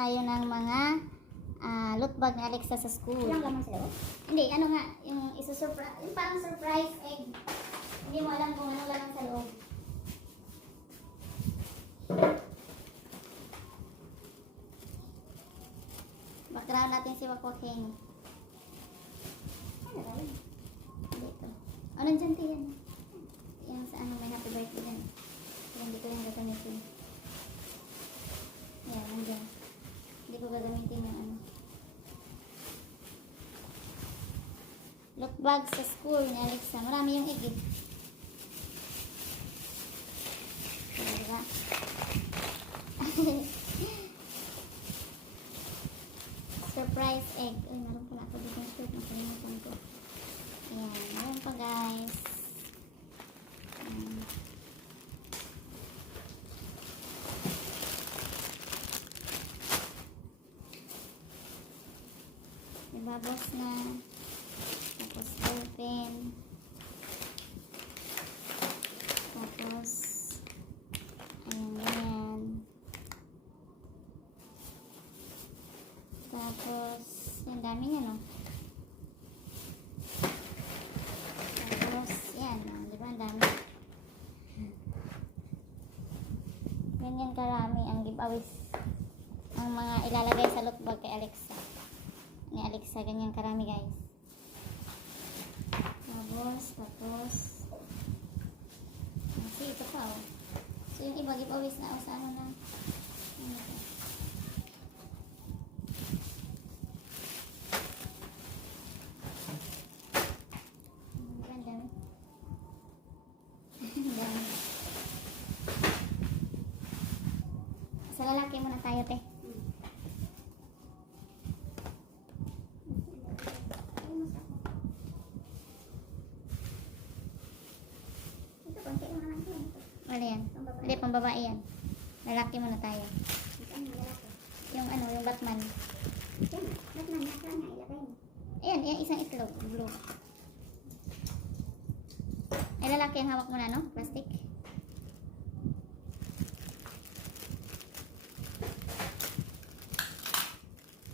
tayo ng mga loot bag ni Alexa sa school. Ilang laman sa loob? Hindi, ano nga, yung isusurprise, yung parang surprise egg. Hindi mo alam kung ano laman sa loob. Background natin si Wakwaking. Ano ba yun? Dito. O, nandyan yan. Yan sa ano, may happy birthday yan. Pero hindi ko yung gagamitin. Yan, nandyan. Hindi ko gagamitin yung ano. Look bag sa school ni Alexa. Marami yung egg. Diba? Surprise egg. Ay, naroon pala ako dito yung shirt. Nakalimutan ko. Ayan. Ayan pa guys. Ibabos na. Tapos open. Tapos ayan. Tapos yung dami niya, no? Tapos yan, di ba? Ang dami. Ganyan karami ang giveaways. Ang mga ilalagay sa loot bag kay Alexa. Ni Alexa, ganyan karami guys. Tapos kasi ito pa, oh. So yung iba giveaways na ako sa ano na. Ano ito? Ganda. Ganda. Sa lalaki muna tayo, te. Ano yan? Hindi, pang babae yan. Lalaki muna tayo. Yung ano, yung Batman. Batman, nasaan na ilagay mo? Ayan, yung isang itlog. Blue. Ay, lalaki ang hawak mo na, no? Plastic.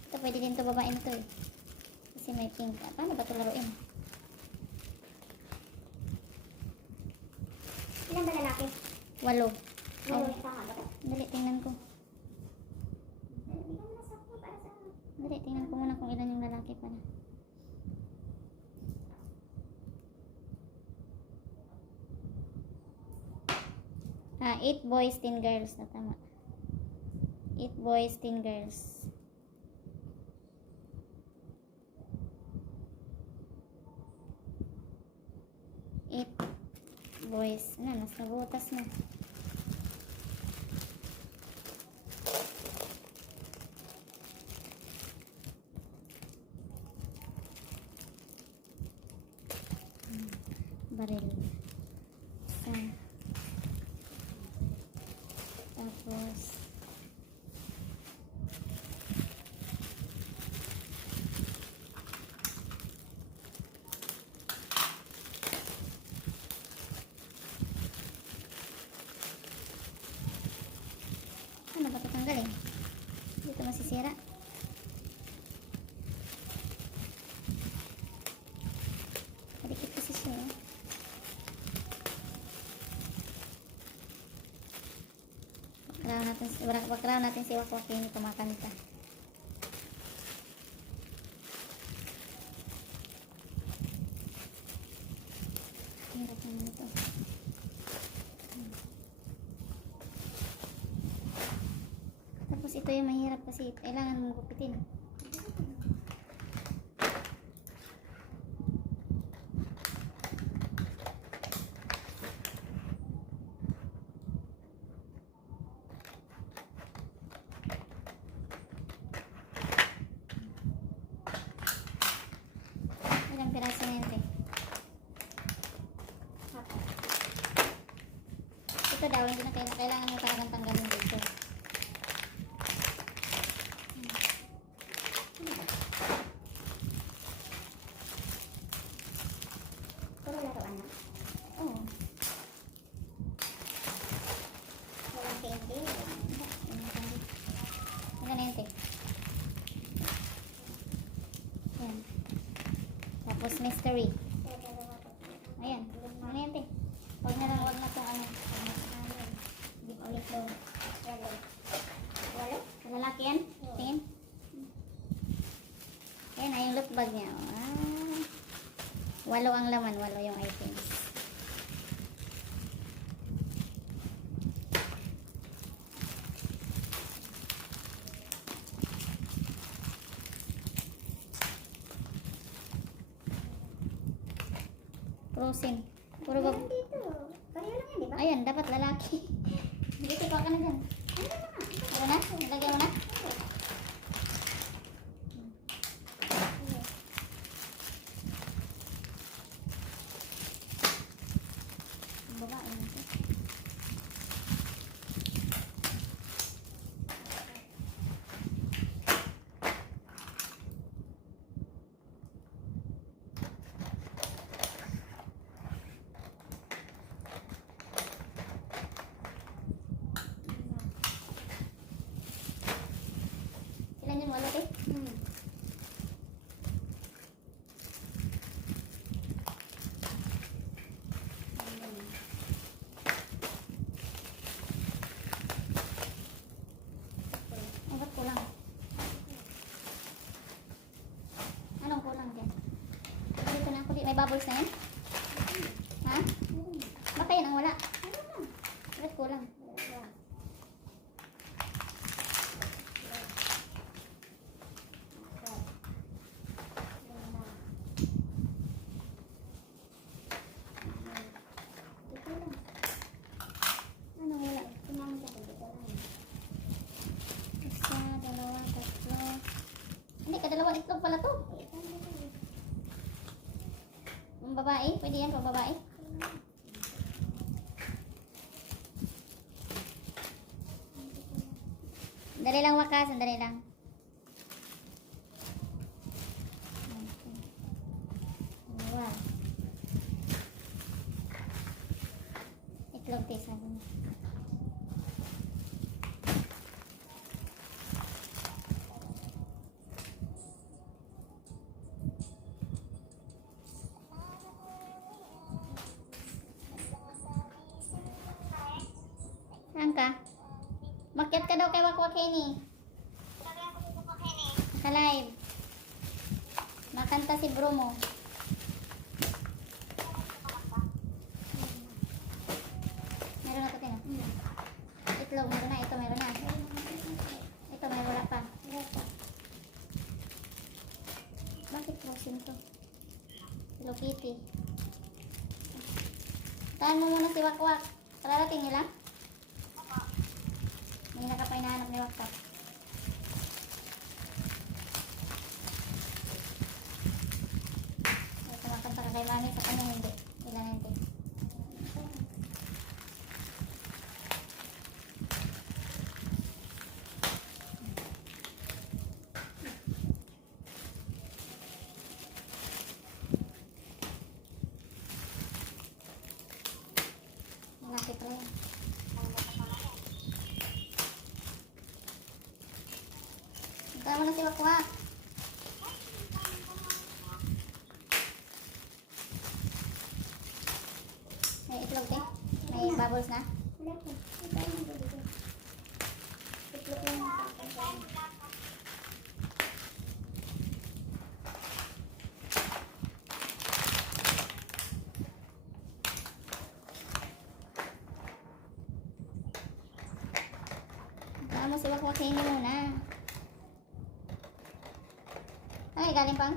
Ito, pwede din ito babae nito eh. Kasi may pink. Paano ba ito laruin? Ilan ba lalaki? 8. Walo Oh, yung tama ba? dali, tingnan ko. Hindi ka muna sa para sa ano. Dali, tingnan ko muna kung ilan yung lalaki pala. Ah, 8 boys, 10 girls na tama. 8 boys, 10 girls. Eight boys. Ano, nasa butas na. Baril. Isa. Tapos ano ba tatanggalin? Dito masisira. Kadikit kasi siya. Background natin si Wakwaking kumakanta. Hirap naman ito. Tapos ito yung mahirap kasi kailangan mong gupitin. Ilang piraso na yun, te? Ito daw, hindi na kailangan mo talagang tanggalin dito. Puro laruan na. Oo. Lalaki hindi. Ang ganyan, te. mystery. Kaya dalawa to. Ayan. Ano yan, te? Huwag na lang, huwag na itong ano. Give ulit daw. Walo. Walo? Sa lalaki yan? Tingin. Ayan na yung look bag niya. Ah. 8 ang laman, 8 yung items. Frozen. Puro bab... Meron dito. Pareho lang yan, di ba? Ayan, dapat lalaki. Dito pa ka na dyan. Ano na nga? Ano na? Nilagay mo na? Ang babae nito. Ilan yung wallet eh? Ay, ba't kulang? Anong kulang dyan? Dito na ako. May bubbles na yan? Ha? Baka yan ang wala. Ba't kulang? Anong wala? Isa, dalawa, tatlo. Hindi, kadalawa itlog pala to. Ang babae, pwede yan pang babae. Dali lang wakas, dali lang. Wow. Itlog taste natin. Saan ka? Makyat ka daw kay Wakwak Kenny. Naka-live. Makanta si bro mo. Meron na ito, Tino. Itlog, meron na. Ito, meron na. Ito, may wala pa. Bakit frozen to? Hello Kitty. Tahan mo muna si Wakwak. Kararating nila? May nakapay hinahanap ni Wakwak. Ay, kumakanta ka kay Mami. Sa kanya hindi. Ilan hindi. Malaki pala yan. Tama na si Wakwak. May itlog eh. May bubbles na. Wala po. Ito yung dito. Itlog lang ang papagay. Tama si Wakwak Kenny muna. Ay, galing pang.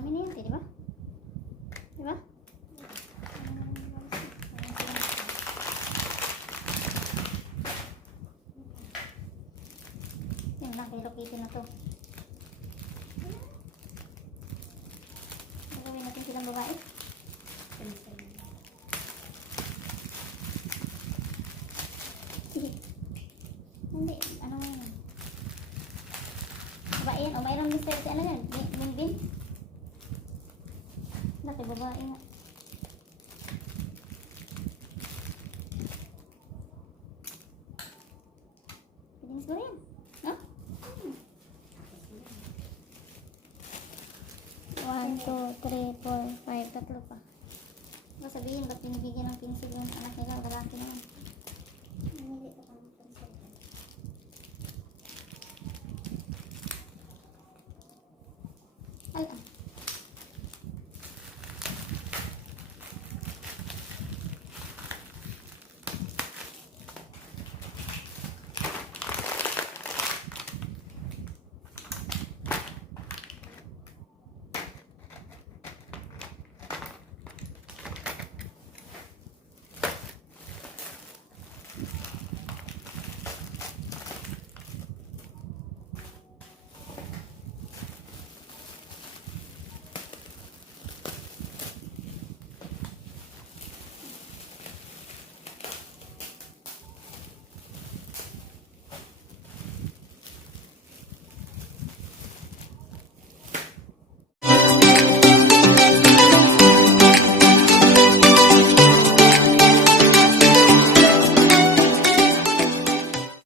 Marami na yan, di ba? Di ba? Yan lang, kay Lokito na to. Gagawin natin silang babae. Hindi, ano yan? Babae yan. O mayroong mister si ano yan? Bingbing? Laki babae nga. Piling siguro yan. No? 1, 2, 3, 4, 5. Tatlo pa. Baka sabihin, ba't binibigyan ng pencil yung anak nila? Lalaki naman. Hindi pa